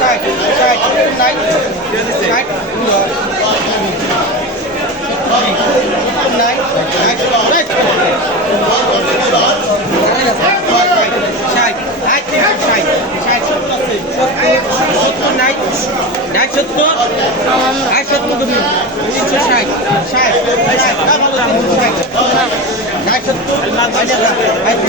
sai sai không đánh đánh đúng rồi không đánh đánh Hãy subscribe cho kênh Ghiền Mì Gõ Để không bỏ lỡ những video hấp dẫn